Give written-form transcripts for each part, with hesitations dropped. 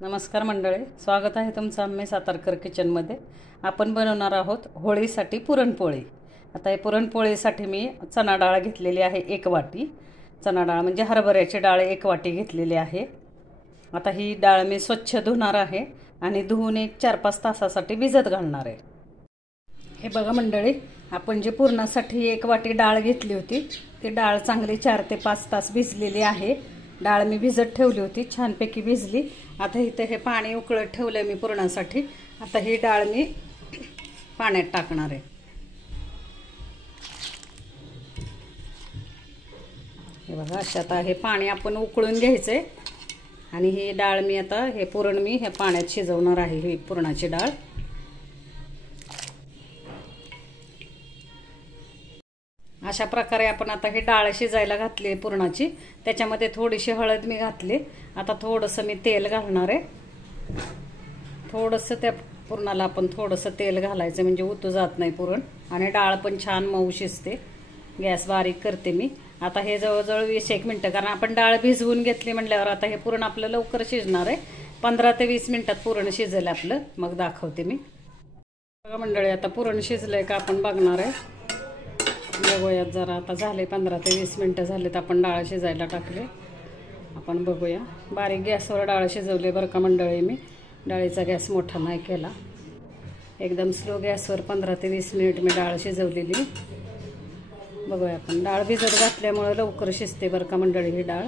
नमस्कार मंडळी, स्वागत आहे तुमचं आम्ही सातारकर किचनमध्ये। आपण बनवणार आहोत होळीसाठी पुरणपोळी। आता हे पुरणपोळीसाठी मी चणा डाळ घेतलेली आहे 1 वाटी। चणा डाळ म्हणजे हरभऱ्याची डाळ 1 वाटी घेतलेली आहे। आता ही डाळ मी स्वच्छ धुणार आहे आणि धुवून एक 4-5 तासासाठी भिजत घालणार आहे। हे बघा मंडळी, आपण जे पुरणासाठी 1 वाटी डाळ घेतली होती ती डाळ चांगली 4 ते 5 तास भिजलेली आहे। डाळ मी भिजत ठेवली होती, छानपैकी भिजली। आता इथे हे पाणी उकळत ठेवलंय मी पुरणासाठी। आता ही डाळ मी पाण्यात टाकणार आहे। हे बघा, अशा आता हे पाणी आपण उकळून घ्यायचंय आणि ही डाळ मी आता हे पुरण मी हे पाण्यात शिजवणार आहे। ही पुरणाची डाळ अशा प्रकारे आपण आता ही डाळ शिजायला घातली आहे पुरणाची। त्याच्यामध्ये थोडीशी हळद मी घातली। आता थोडंसं मी तेल घालणार आहे। थोडंसं त्या पुरणाला आपण थोडंसं तेल घालायचं म्हणजे उतू जात नाही पुरण आणि डाळ पण छान मऊ शिजते। गॅस बारीक करते मी। आता हे जवळजवळ 20-1 मिनिटं, कारण आपण डाळ भिजवून घेतली म्हटल्यावर आता हे पुरण आपलं लवकर शिजणार आहे। 15 ते 20 मिनिटात पुरण शिजेल आपलं, मग दाखवते मी। बघा मंडळी, आता पुरण शिजलंय का आपण बघणार आहे। बघूयात जरा, आता झाले 15 ते 20 मिनिटं झालेत आपण डाळ शिजायला टाकले। आपण बघूया। बारीक गॅसवर डाळ शिजवली बरं का मंडळी, मी डाळीचा गॅस मोठा नाही केला, एकदम स्लो गॅसवर 15 ते 20 मिनिट मी डाळ शिजवलेली। बघूया आपण, डाळ भिजत घातल्यामुळे लवकर शिजते बरं का मंडळी ही डाळ।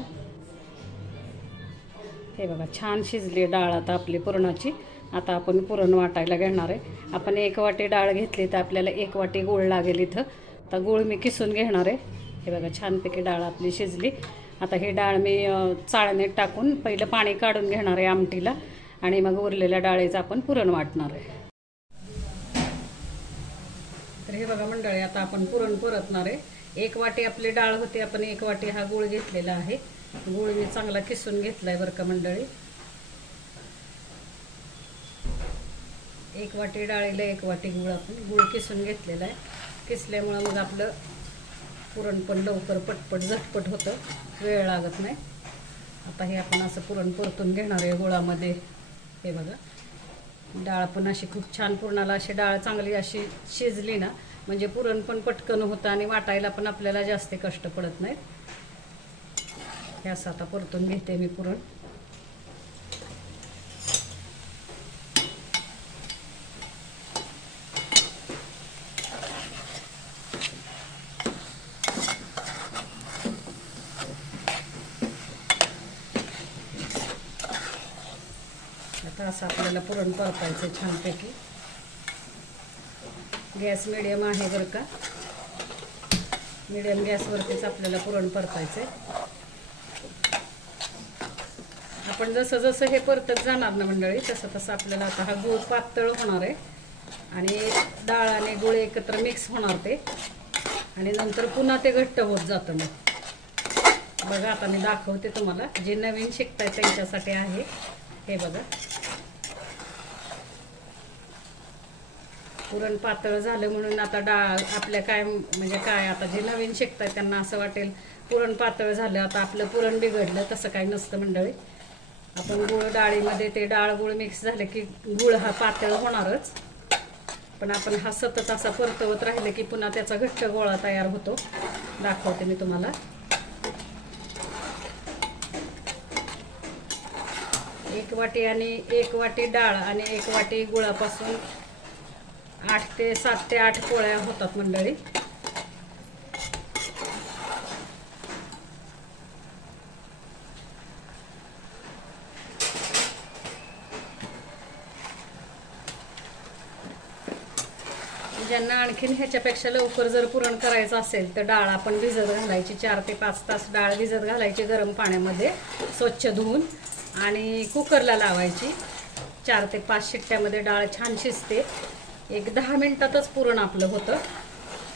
हे बघा, छान शिजली डाळ आता आपली पुरणाची। आता आपण पुरण वाटायला घेणार आहे। आपण 1 वाटी डाळ घेतली तर आपल्याला 1 वाटी गूळ लागेल इथं। आता गूळ मी किसून घेणार आहे। हे बघा, छानपैकी डाळ आपली शिजली। आता ही डाळ मी चाळणीत टाकून पहिलं पाणी काढून घेणार आहे आमटीला आणि मग उरलेल्या डाळीचं आपण पुरण वाटणार आहे। तर हे बघा मंडळी, आता आपण पुरण परतणार आहे। 1 वाटी आपली डाळ होती, आपण 1 वाटी हा गूळ घेतलेला आहे। गूळ मी चांगला किसून घेतलाय बरं का मंडळी। 1 वाटी डाळीला 1 वाटी गूळ आपण गूळ किसून घेतलेला आहे। किसल्यामुळे मग आपलं पुरण पण लवकर पटपट झटपट होतं, वेळ लागत नाही। आता हे आपण असं पुरण परतून घेणार आहे गुळामध्ये। हे बघा, डाळ पण अशी खूप छान, पुरणाला अशी डाळ चांगली अशी शिजली ना म्हणजे पुरण पण पटकन होतं आणि वाटायला पण आपल्याला जास्त कष्ट पडत नाहीत। हे असं आता परतून घेते मी पुरण। आता असं आपल्याला पुरण परतायचं छानपैकी। गॅस मिडियम आहे बरं का, मिडियम गॅसवरतीच आपल्याला पुरण परतायचं। आपण जसं जसं हे परतत जाणार ना मंडळी, तसं तसं आपल्याला आता हा गूळ पातळ होणार आहे आणि डाळ आणि गूळ एकत्र मिक्स होणार ते, आणि नंतर पुन्हा ते घट्ट होत जातं। मग बघा, आता मी दाखवते तुम्हाला, जे नवीन शिकताय त्यांच्यासाठी आहे। हे बघा, पुरण पातळ झालं म्हणून आता डाळ आपल्या काय म्हणजे काय, आता जे नवीन शिकताय त्यांना असं वाटेल पुरण पातळ झालं आता आपलं पुरण बिघडलं, तसं काही नसतं मंडळी। आपण गूळ डाळीमध्ये ते डाळ गूळ मिक्स झालं की गूळ हा पातळ होणारच, पण आपण हा सतत असा परतवत राहिलं की पुन्हा त्याचा घट्ट गोळा तयार होतो। दाखवते मी तुम्हाला। 1 वाटी आणि 1 वाटी डाळ आणि 1 वाटी गुळापासून 7 ते 8 पोळ्या होतात मंडळी। ज्यांना आणखीन ह्याच्यापेक्षा लवकर जर पुरण करायचं असेल तर डाळ आपण भिजत घालायची, 4 ते 5 तास डाळ भिजत घालायची गरम पाण्यामध्ये स्वच्छ धुवून आणि कुकरला लावायची। 4 ते 5 शिट्ट्यामध्ये डाळ छान शिजते। एक 10 मिनिटातच पुरण आपलं होतं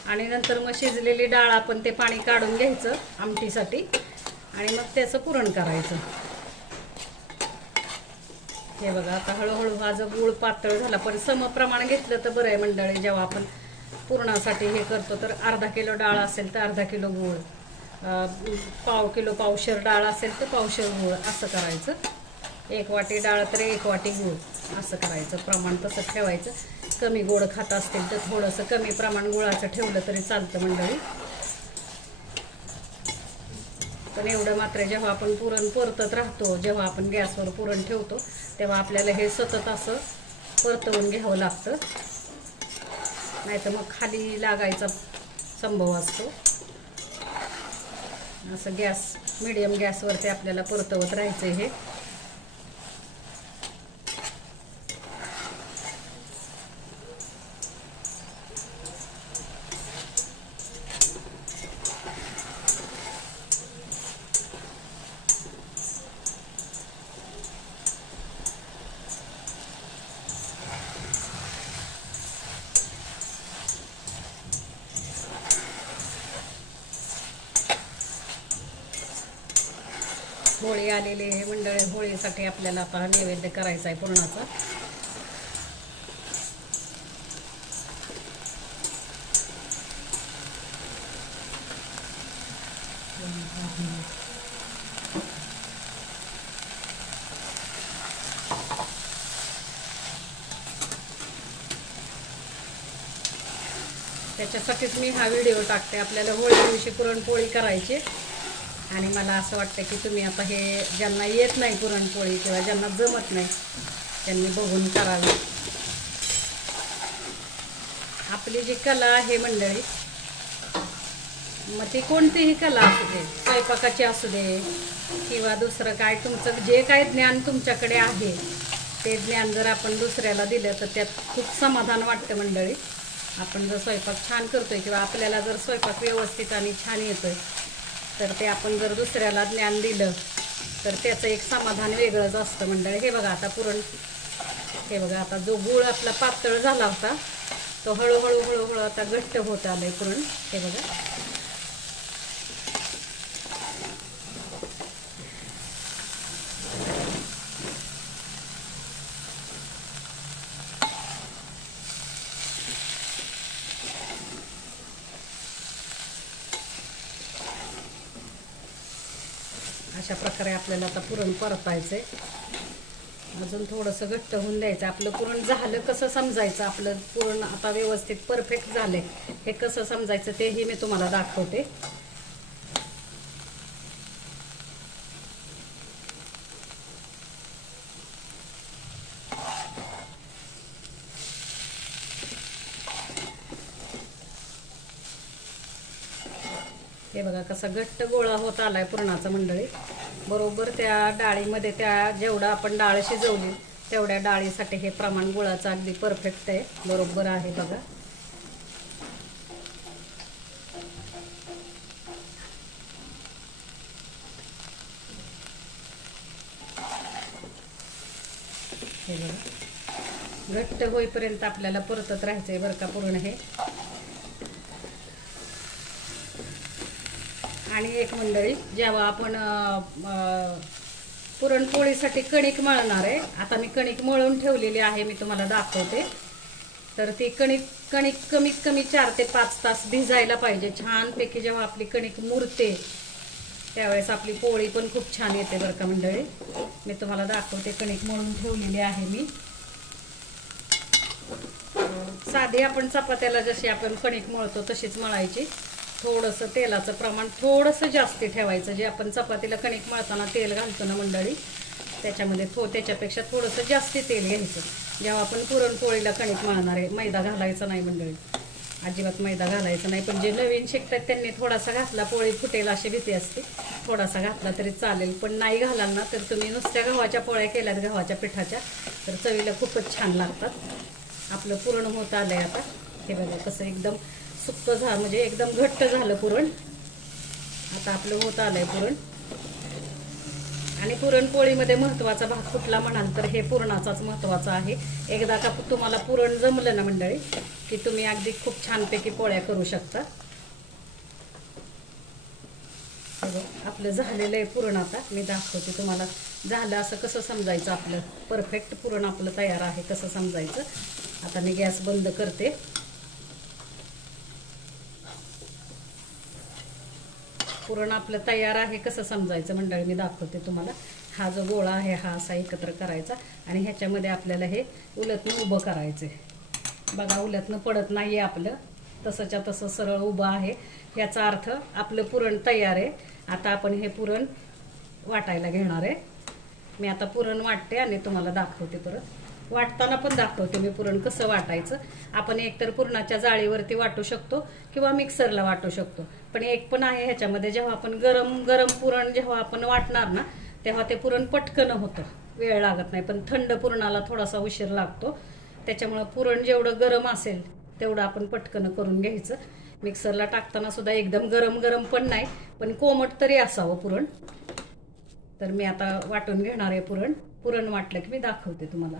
आणि नंतर मग शिजलेली डाळ आपण ते पाणी काढून घ्यायचं आमटीसाठी आणि मग त्याचं पुरण करायचं। हे बघा, आता हळूहळू हा जो गूळ पातळ झाला, पण समप्रमाण घेतलं तर बरं आहे मंडळी। जेव्हा आपण पुरणासाठी हे करतो तर अर्धा किलो डाळ असेल तर अर्धा किलो गूळ, पाव किलो पावशेर डाळ असेल तर पावशेर गूळ असं करायचं। 1 वाटी डाळ तर 1 वाटी गूळ असं करायचं, प्रमाण तसं ठेवायचं. कमी गोड खात असतील तर थोडंसं कमी प्रमाण गुळाचं ठेवलं तरी चालतं मंडळी. पण एवढं मात्र जेव्हा आपण पुरण परतत राहतो, जेव्हा आपण गॅसवर पुरण ठेवतो तेव्हा आपल्याला हे सतत असं परतवून घ्यावं लागतं, नाहीतर मग खाली लागायचा संभव असतो. असं मीडियम गॅसवरती आपल्याला परतवत राहायचं हे. होळी आलेली आहे मंडळी, होळीसाठी आपल्याला आता नैवेद्य करायचा आहे पुरणाचा. त्याच्यासाठीच मी हा व्हिडिओ टाकते. आपल्याला होळी दिवशी पुरणपोळी करायची आणि मला असं वाटतं की तुम्ही आता हे ज्यांना येत नाही पुरणपोळी किंवा ज्यांना जमत नाही त्यांनी बघून करावी. आपली जी कला आहे मंडळी, मग ती कोणतीही कला असू दे, स्वयंपाकाची असू दे किंवा दुसरं काय, तुमचं जे काय ज्ञान तुमच्याकडे आहे ते ज्ञान जर आपण दुसऱ्याला दिलं तर त्यात खूप समाधान वाटतं मंडळी. आपण जर स्वयंपाक छान करतोय किंवा आपल्याला जर स्वयंपाक व्यवस्थित आणि छान येतोय तर ते आपण जर दुसऱ्याला ज्ञान दिलं तर त्याचं एक समाधान वेगळंच असतं मंडळी. हे बघा आता पुरण, हे बघा आता जो गूळ आपला पातळ झाला होता तो हळूहळू हळूहळू आता घट्ट होत आलंय पुरण. हे बघा अशा प्रकारे आपल्याला आता पुरण परतायचंय. अजून थोडंसं घट्ट होऊन द्यायचं. आपलं पुरण झालं कसं समजायचं, आपलं पुरण आता व्यवस्थित परफेक्ट झालंय हे कसं समजायचं तेही मी तुम्हाला दाखवते. हे बघा कसा घट्ट गोळा होत आलाय पुरणाचा मंडळी. बरोबर त्या डाळीमध्ये त्या जेवढा आपण डाळ शिजवली तेवढ्या डाळीसाठी हे प्रमाण गुळाचं अगदी परफेक्ट आहे, बरोबर आहे बघा. हे बघा घट्ट होईपर्यंत आपल्याला परतत राहायचंय बरं का पुरण हे. आणि एक मंडळी, जेव्हा आपण पुरणपोळीसाठी कणिक मळणार आहे, आता मी कणिक मळून ठेवलेली आहे, मी तुम्हाला दाखवते. तर ती कणिक कमीत कमी 4 ते 5 तास भिजायला पाहिजे छानपैकी. जेव्हा आपली कणिक मुरते त्यावेळेस आपली पोळी पण खूप छान येते बरं का मंडळी. मी तुम्हाला दाखवते, कणिक मळून ठेवलेली आहे मी. साधी आपण चपात्याला जशी आपण कणिक मळतो तशीच मळायची. थोडंसं तेलाचं प्रमाण थोडंसं जास्ती ठेवायचं. जे आपण चपातीला कणिक मळताना तेल घालतो ना मंडळी, त्याच्यामध्ये त्याच्यापेक्षा थोडंसं जास्ती तेल घ्यायचं. जेव्हा आपण पुरणपोळीला कणिक मळणार आहे, मैदा घालायचा नाही मंडळी, अजिबात मैदा घालायचा नाही. पण जे नवीन शिकतात त्यांनी थोडासा घातला पोळी फुटेल अशी भीती असते, थोडासा घातला तरी चालेल. पण नाही घालाल ना तर तुम्ही नुसत्या गव्हाच्या पोळ्या केल्यात गव्हाच्या पिठाच्या तर चवीला खूपच छान लागतात. आपलं पुरण होत आलंय आता. हे बघा कसं एकदम सुक्क झालं, म्हणजे एकदम घट्ट झालं पुरण. आता आपलं होत आलंय पुरण. आणि पुरणपोळीमध्ये महत्त्वाचा भाग कुठला म्हणाल तर हे पुरणाचाच महत्त्वाचा आहे. एकदा का तुम्हाला पुरण जमलं ना मंडळी की तुम्ही अगदी खूप छानपैकी पोळ्या करू शकता. आपलं झालेलं आहे पुरण. आता मी दाखवते तुम्हाला झालं असं कसं समजायचं, आपलं परफेक्ट पुरण आपलं तयार आहे कसं समजायचं. आता मी गॅस बंद करते. पुरण आपलं तयार आहे कसं समजायचं मंडळी मी दाखवते तुम्हाला. हा जो गोळा आहे हा असा एकत्र करायचा आणि ह्याच्यामध्ये आपल्याला हे उलटनं उभं करायचं आहे. बघा उलटनं पडत नाही आहे आपलं, तसंच्या तसं सरळ उभं आहे. याचा अर्थ आपलं पुरण तयार आहे. आता आपण हे पुरण वाटायला घेणार आहे. मी आता पुरण वाटते आणि तुम्हाला दाखवते. परत वाटताना पण दाखवते मी पुरण कसं वाटायचं. आपण एकतर पुरणाच्या जाळीवरती वाटू शकतो किंवा मिक्सरला वाटू शकतो. पण एक पण आहे ह्याच्यामध्ये, जेव्हा आपण गरम गरम पुरण जेव्हा आपण वाटणार ना तेव्हा ते पुरण पटकन होतं, वेळ लागत नाही. पण थंड पुरणाला थोडासा उशीर लागतो. त्याच्यामुळं पुरण जेवढं गरम असेल तेवढं आपण पटकन करून घ्यायचं. मिक्सरला टाकताना सुद्धा एकदम गरम गरम पण नाही, पण कोमट तरी असावं पुरण. तर मी आता वाटून घेणार आहे पुरण. पुरण वाटलं की मी दाखवते तुम्हाला.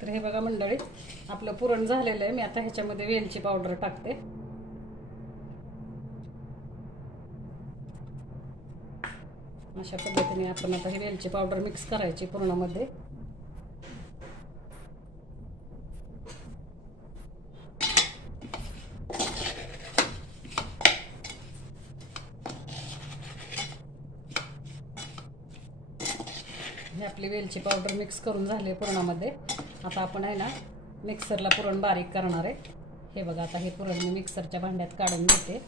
तर हे बघा मंडळी, आपलं पुरण झालेलं आहे. मी आता ह्याच्यामध्ये वेलची पावडर टाकते. अशा पद्धतीने आपण आता ही वेलची पावडर मिक्स करायची पुरणामध्ये. हे आपली वेलची पावडर मिक्स करून झाली पुरणामध्ये. आता आपण आहे ना मिक्सरला पुरण बारीक करणार आहे. हे बघा, आता हे पुरण मी मिक्सरच्या भांड्यात काढून घेते.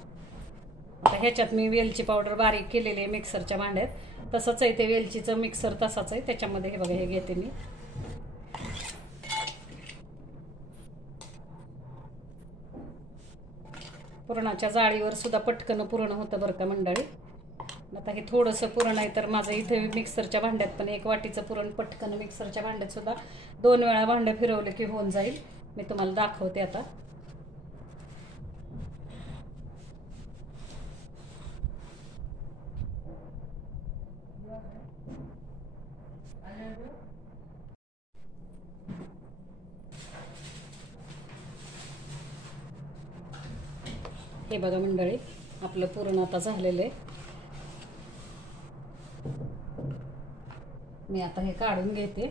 आता ह्याच्यात मी वेलची पावडर बारीक केलेली आहे मिक्सरच्या भांड्यात. तसंच आहे ते वेलचीचं मिक्सर तसाच आहे. त्याच्यामध्ये हे बघा हे घेते मी. पुरणाच्या जाळीवर सुद्धा पटकन पुरण होतं बरं का मंडळी. आता हे थोडंसं पुरण आहे तर माझं इथे मिक्सरच्या भांड्यात पण 1 वाटीचं पुरण पटकन मिक्सरच्या भांड्यात सुद्धा 2 वेळा भांडं फिरवलं की होऊन जाईल. मी तुम्हाला दाखवते आता. हे बघा मंडळी, आपलं पुरण आता झालेलं आहे. मी आता हे काढून घेते.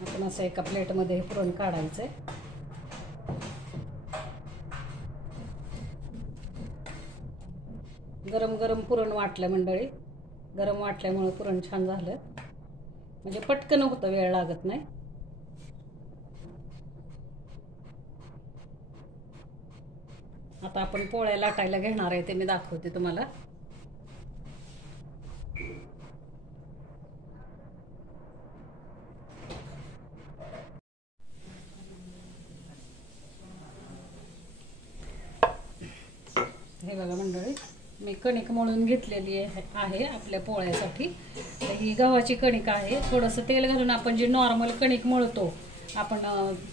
आपण असं एका प्लेटमध्ये हे पुरण काढायचंय. गरम गरम पुरण वाटलं मंडळी. गरम वाटल्यामुळे पुरण छान झालं, म्हणजे पटकन होतं, वेळ लागत नाही. आता आपण पोळ्या लाटायला घेणार आहे, ते मी दाखवते तुम्हाला. हे बघा मंडळी, मी कणिक मळून घेतलेली आहे आपल्या पोळ्यासाठी. तर ही गव्हाची कणिक आहे. थोडंसं तेल घालून आपण जी नॉर्मल कणिक मळतो, आपण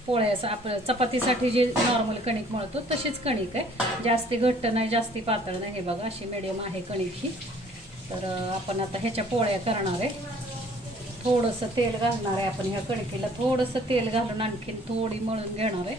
पोळ्याचं आपल्या चपातीसाठी जे नॉर्मल कणिक मळतो तशीच कणिक आहे. जास्ती घट्ट नाही, जास्ती पातळ नाही. हे बघा अशी मिडियम आहे कणिक ही. तर आपण आता ह्याच्या पोळ्या करणार आहे. थोडंसं तेल घालणार आहे आपण ह्या कणिकीला. थोडंसं तेल घालून आणखीन थोडी मळून घेणार आहे.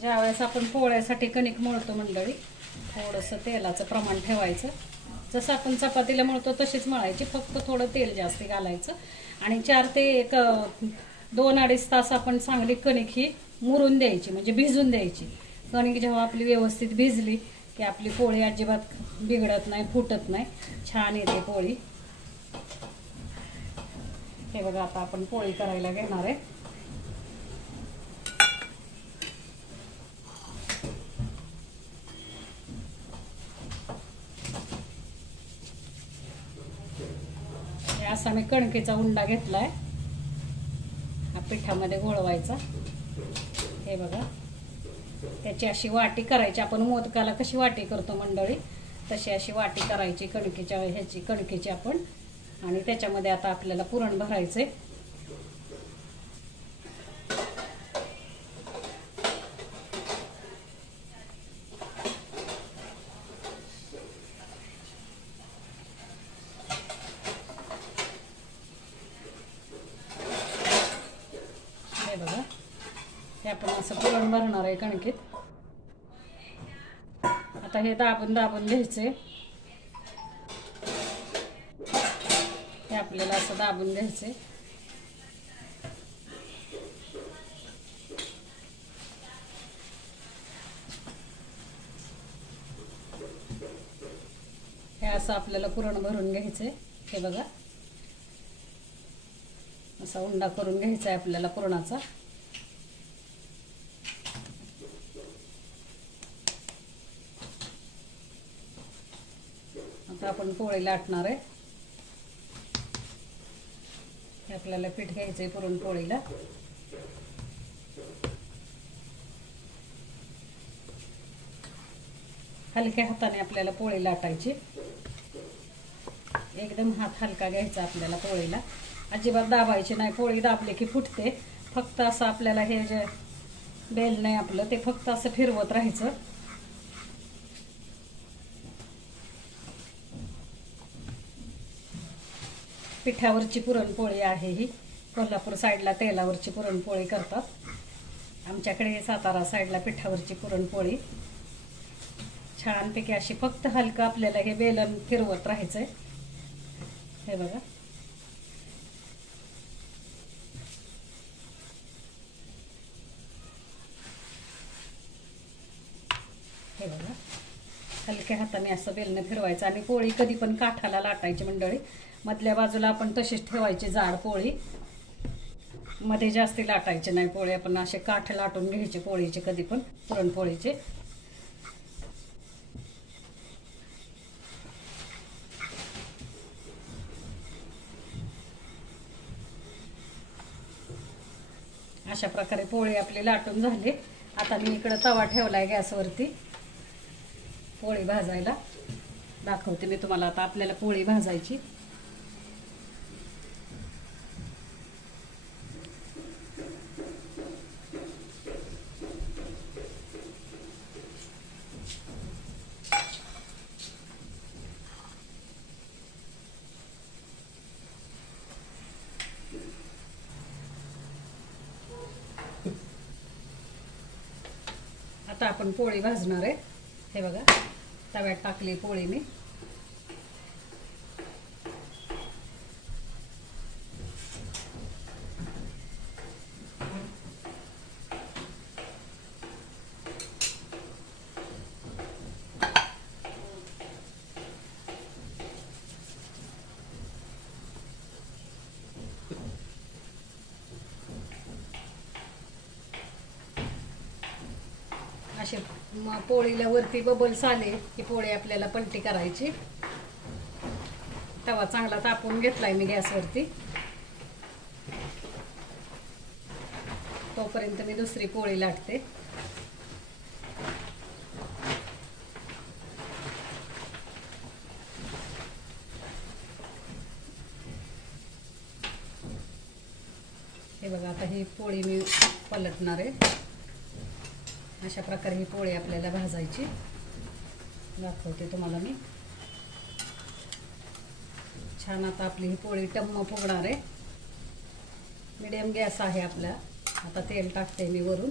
ज्यावेळेस आपण पोळ्यासाठी कणिक मळतो मंडळी, थोडंसं तेलाचं प्रमाण ठेवायचं. जसं आपण चपातीला मळतो तशीच मळायची, फक्त थोडं तेल जास्त घालायचं. आणि 4 ते 2-2.5 तास आपण चांगली कणिक ही मुरून द्यायची, म्हणजे भिजून द्यायची. कणिक जेव्हा आपली व्यवस्थित भिजली की आपली पोळी अजिबात बिघडत नाही, फुटत नाही, छान येते पोळी. हे बघा, आता आपण पोळी करायला घेणार आहे. असा मी कणकेचा उंडा घेतलाय, हा पिठामध्ये घोळवायचा. हे बघा, त्याची अशी वाटी करायची. आपण मोदकाला कशी वाटी करतो मंडळी, तशी अशी वाटी करायची कणकेची आपण. आणि त्याच्यामध्ये आता आपल्याला पुरण भरायचंय. हे आपण असं पुरण भरणार आहे कणकीत. आता हे दाबून दाबून घ्यायचे. हे आपल्याला असं दाबून घ्यायचे. हे असं आपल्याला पुरण भरून घ्यायचे. हे बघा, असा उंडा करून घ्यायचा आहे आपल्याला पुरणाचा. आता आपण पोळी लाटणार आहे. हे आपल्याला पीठ घ्यायचंय पुरणपोळीला. हलक्या हाताने आपल्याला पोळी लाटायची. एकदम हात हलका घ्यायचा आपल्याला पोळीला. अजिबात दाबायची नाही. पोळी दाबली की फुटते. फक्त असं आपल्याला हे जे बेल नाही आपलं, ते फक्त असं फिरवत राहायचं. पिठावरची पुरणपोळी आहे ही. कोल्हापूर साईडला तेलावरची पुरणपोळी करतात. आमच्याकडे सातारा साईडला पिठावरची पुरणपोळी. छानपैकी अशी फक्त हलका आपल्याला हे बेलन फिरवत राहायचंय. हे बघा, हे बघा, हलक्या हाताने असं बेलन फिरवायचं. आणि पोळी कधी पण काठाला लाटायची मंडळी. मधल्या बाजूला आपण तशीच ठेवायची जाड पोळी. मध्ये जास्ती लाटायची नाही पोळी. आपण असे काठ लाटून घ्यायचे पोळीचे कधी पण, पुरणपोळीचे. अशा प्रकारे पोळी आपली लाटून झाली. आता मी इकडे तवा ठेवलाय गॅसवरती पोळी भाजायला. दाखवते मी तुम्हाला आता आपल्याला पोळी भाजायची. आता आपण पोळी भाजणार आहे. हे बघा, तव्यात टाकली पोळी मी. असे पोळीला वरती बबल्स आले की पोळी आपल्याला पलटी करायची. तवा चांगला तापवून घेतलाय मी गॅसवरती. तोपर्यंत मी दुसरी पोळी लाटते. हे बघा, आता ही पोळी मी पलटणार आहे. अशा प्रकारे ही पोळी आपल्याला भाजायची. दाखवते तुम्हाला मी. छान आता आपली ही पोळी टम्म फुगणार आहे. मीडियम गॅस आहे आपला. आता तेल टाकते मी वरून.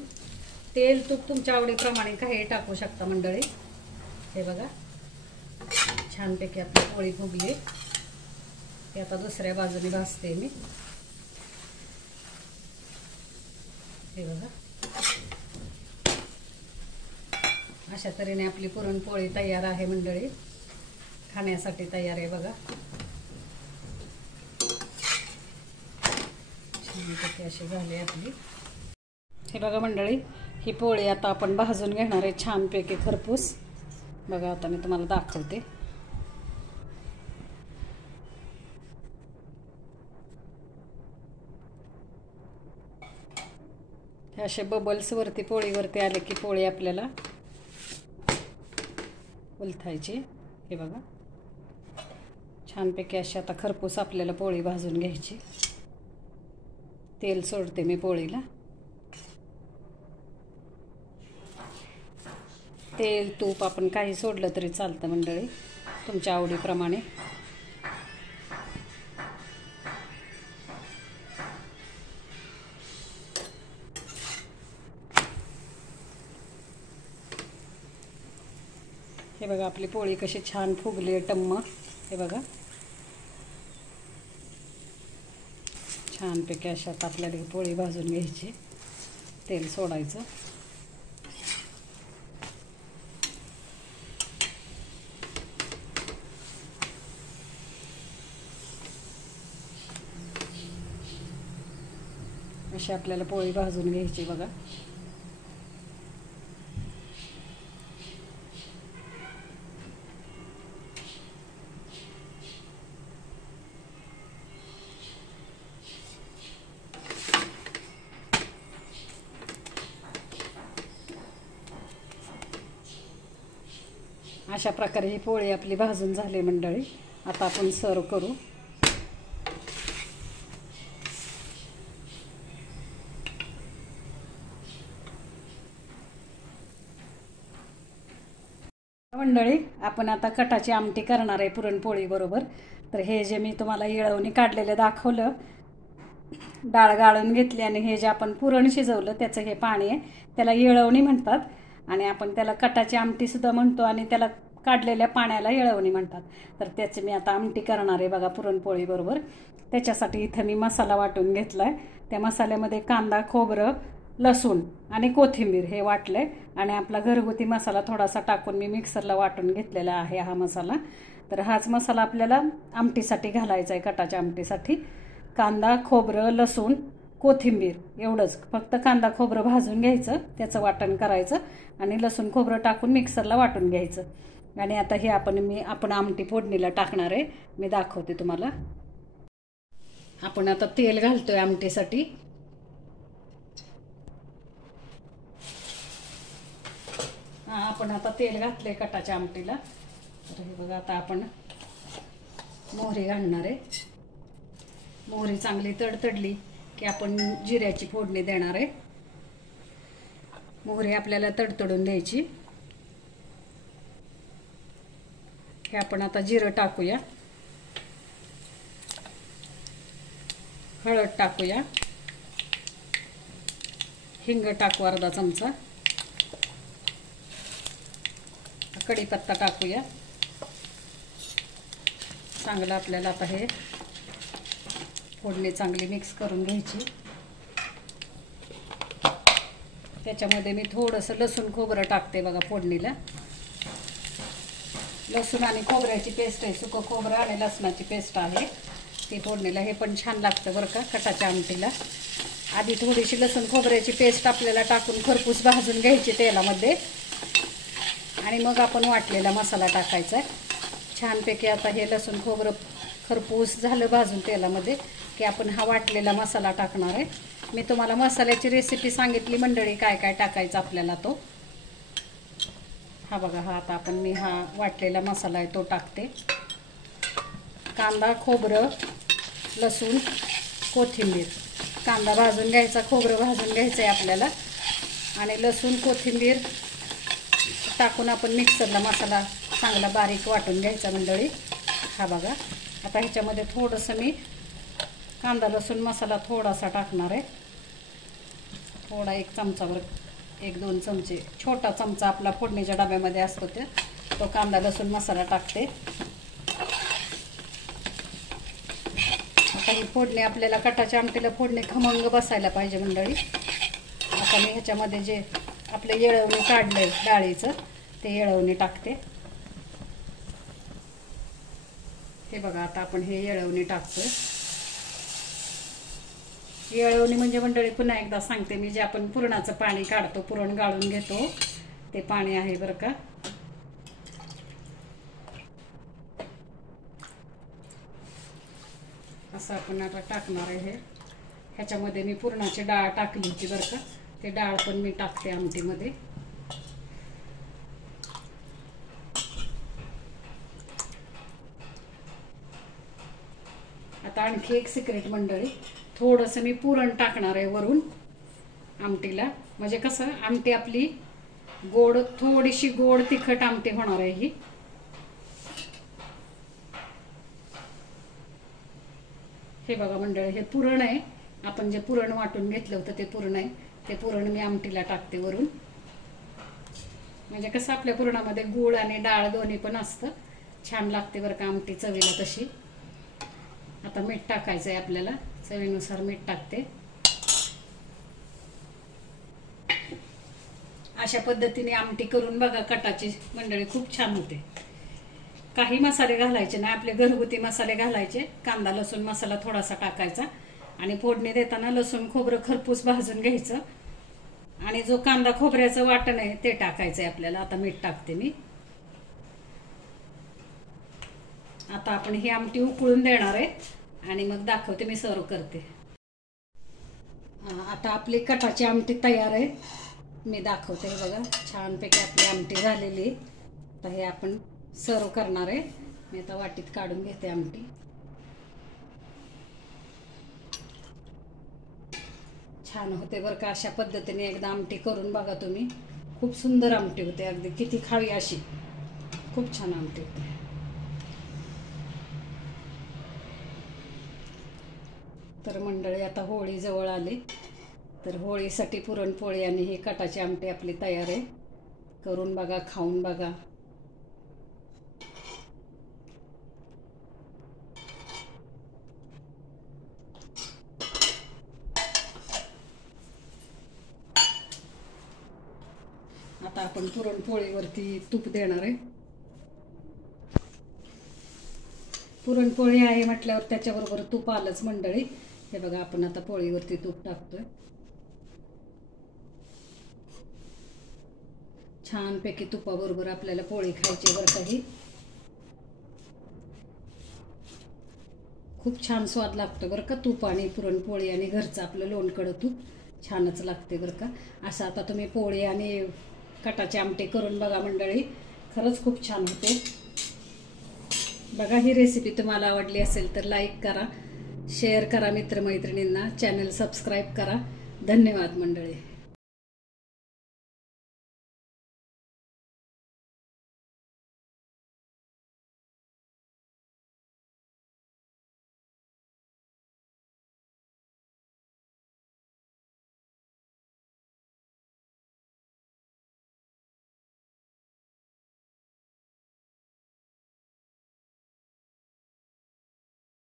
तेल तूप तुमच्या आवडीप्रमाणे काही टाकू शकता मंडळी. हे बघा, छानपैकी आपली पोळी फुगली. ती आता दुसऱ्या बाजूने भाजते मी. हे बघा, अशा तऱ्हेने आपली पुरणपोळी तयार आहे मंडळी. खाण्यासाठी तयार आहे बघा. छानपैकी अशी झाली आपली. हे बघा मंडळी, ही पोळी आता आपण भाजून घेणार आहे छानपैकी खरपूस. बघा, आता मी तुम्हाला दाखवते. हे असे बबल्स वरती पोळीवरती आले की पोळी आपल्याला उलथायची. हे बघा, छानपैकी अशी आता खरपूस आपल्याला पोळी भाजून घ्यायची. तेल सोडते मी पोळीला. तेल तूप आपण काही सोडलं तरी चालतं मंडळी, तुमच्या आवडीप्रमाणे. हे बघा आपली पोळी कशी छान फुगली आहे टम्म. हे बघा छानपैकी अशात आपल्याला पोळी भाजून घ्यायची, तेल सोडायचं. अशी आपल्याला पोळी भाजून घ्यायची बघा. अशा प्रकारे ही पोळी आपली भाजून झाली मंडळी. आता आपण सर्व करू. मंडळी आपण आता कटाची आमटी करणार आहे पुरणपोळी बरोबर. तर हे जे मी तुम्हाला येळवणी काढलेलं दाखवलं, डाळ गाळून घेतली आणि हे जे आपण पुरण शिजवलं त्याचं हे पाणी आहे, त्याला येळवणी म्हणतात. आणि आपण त्याला कटाची आमटी सुद्धा म्हणतो आणि त्याला काढलेल्या पाण्याला येळवणी म्हणतात. तर त्याची मी आता आमटी करणार आहे बघा पुरणपोळी बरोबर. त्याच्यासाठी इथं मी मसाला वाटून घेतलाय. त्या मसाल्यामध्ये कांदा, खोबरं, लसूण आणि कोथिंबीर हे वाटलंय आणि आपला घरगुती मसाला थोडासा टाकून मी मिक्सरला वाटून घेतलेला आहे हा मसाला. तर हाच मसाला आपल्याला आमटीसाठी घालायचा आहे, कटाच्या आमटीसाठी. कांदा, खोबरं, लसूण, कोथिंबीर एवढंच. फक्त कांदा खोबरं भाजून घ्यायचं, त्याचं वाटण करायचं आणि लसूण खोबरं टाकून मिक्सरला वाटून घ्यायचं. आणि आता हे आपण आमटी फोडणीला टाकणार आहे, मी दाखवते तुम्हाला. आपण आता तेल घालतोय आमटीसाठी. आपण आता तेल घातलंय कटाच्या आमटीला. तर हे बघा आता आपण मोहरी घालणार आहे. मोहरी चांगली तडतडली की आपण जिऱ्याची फोडणी देणार आहे. मोहरी आपल्याला तडतडून द्यायची. हे आपण आता जिरं टाकूया, हळद टाकूया, हिंग टाकू अर्धा चमचा, कढीपत्ता टाकूया. चांगलं आपल्याला आता हे फोडणी चांगली मिक्स करून घ्यायची. त्याच्यामध्ये मी थोडंसं लसूण खोबरं टाकते बघा फोडणीला. लसूण आणि खोबऱ्याची पेस्ट आहे, सुकं खोबरं आणि लसणाची पेस्ट आहे ती फोडणीला. हे पण छान लागतं बरं का कटाच्या आमटीला. आधी थोडीशी लसूण खोबऱ्याची पेस्ट आपल्याला टाकून खरपूस भाजून घ्यायची तेलामध्ये आणि मग आपण वाटलेला मसाला टाकायचा आहे. छानपैकी आता हे लसूण खोबरं खरपूस झालं भाजून तेलामध्ये की आपण हा वाटलेला मसाला टाकणार आहे. मी तुम्हाला मसाल्याची रेसिपी सांगितली मंडळी, काय काय टाकायचं आपल्याला तो. हा बघा, हा आता मी हा वाटलेला मसाला आहे तो टाकते. कांदा, खोबरं, लसूण, कोथिंबीर. कांदा भाजून घ्यायचा, खोबरं भाजून घ्यायचं आहे आपल्याला आणि लसूण कोथिंबीर टाकून आपण मिक्सरला मसाला चांगला बारीक वाटून घ्यायचा मंडळी. हा बघा आता ह्याच्यामध्ये थोडंसं मी कांदा लसूण मसाला थोडासा टाकणार आहे. थोडा 1 चमचाभर, 1-2 चमचे, छोटा चमचा आपला फोडणीच्या डब्यामध्ये असतो तो कांदा लसूण मसाला टाकते. आता ही फोडणी आपल्याला कटाच्या आमटीला फोडणी खमंग बसायला पाहिजे मंडळी. आता मी ह्याच्यामध्ये जे आपलं येळवणी काढलंय डाळीचं ते येळवणी टाकते. हे बघा आता आपण हे येळवणी टाकतोय. येळवणी म्हणजे मंडळी पुन्हा एकदा सांगते मी, जे आपण पुरणाचं पाणी काढतो, पुरण गाळून घेतो ते पाणी आहे बरं का. असं आपण आता टाकणार आहे. ह्याच्यामध्ये मी पुरणाची डाळ टाकली होती बरं का, ते डाळ पण मी टाकते आमटीमध्ये. आता आणखी एक सिक्रेट मंडळी, थोडंसं मी पुरण टाकणार आहे वरून आमटीला. म्हणजे कसं आमटी आपली गोड, थोडीशी गोड तिखट आमटी होणार आहे ही. हे बघा मंडळी, हे पुरण आहे. आपण जे पुरण वाटून घेतलं होतं ते पुरण आहे. ते पुरण मी आमटीला टाकते वरून. म्हणजे कसं आपल्या पुरणामध्ये गूळ आणि डाळ दोन्ही पण असतं, छान लागते बरं का आमटी चवीला तशी. आता मीठ टाकायचं आहे आपल्याला, चवीनुसार मीठ टाकते. अशा पद्धतीने आमटी करून बघा कटाची मंडळी, खूप छान होते. काही मसाले घालायचे नाही, आपले घरगुती मसाले घालायचे. कांदा लसूण मसाला थोडासा टाकायचा आणि फोडणी देताना लसूण खोबरं खरपूस भाजून घ्यायचं आणि जो कांदा खोबऱ्याचं वाटण आहे ते टाकायचंय आपल्याला. आता मीठ टाकते मी. आता आपण ही आमटी उकळून देणार आहे आणि मग दाखवते मी, सर्व करते. आता आपली कटाची आमटी तयार आहे, मी दाखवते. बघा छानपैकी आपली आमटी झालेली. आता हे आपण सर्व करणार आहे. मी आता वाटीत काढून घेते आमटी. छान होते बरं का, अशा पद्धतीने एकदा आमटी करून बघा तुम्ही. खूप सुंदर आमटी होते, अगदी किती खावी अशी, खूप छान आमटी होते. तर मंडळी आता होळी जवळ आली, तर होळीसाठी पुरणपोळी आणि ही कटाची आमटी आपली तयार आहे. करून बघा, खाऊन बघा. आता आपण पुरणपोळीवरती तूप देणार आहे. पुरणपोळी आहे म्हटल्यावर त्याच्याबरोबर तूप आलंच मंडळी. हे बघा आपण आता पोळीवरती तूप टाकतोय. छानपैकी तुपाबरोबर आपल्याला पोळी खायची बरं काही. खूप छान स्वाद लागतो बरं का, तूप आणि पुरणपोळी आणि घरचं आपलं लोणकडं तूप छानच लागते बरं का. असं आता तुम्ही पोळी आणि कटाची आमटी करून बघा मंडळी, खरंच खूप छान होते. बघा ही रेसिपी तुम्हाला आवडली असेल तर लाईक करा, शेअर करा मित्रमैत्रिणींना, चॅनल सबस्क्राईब करा. धन्यवाद मंडळी.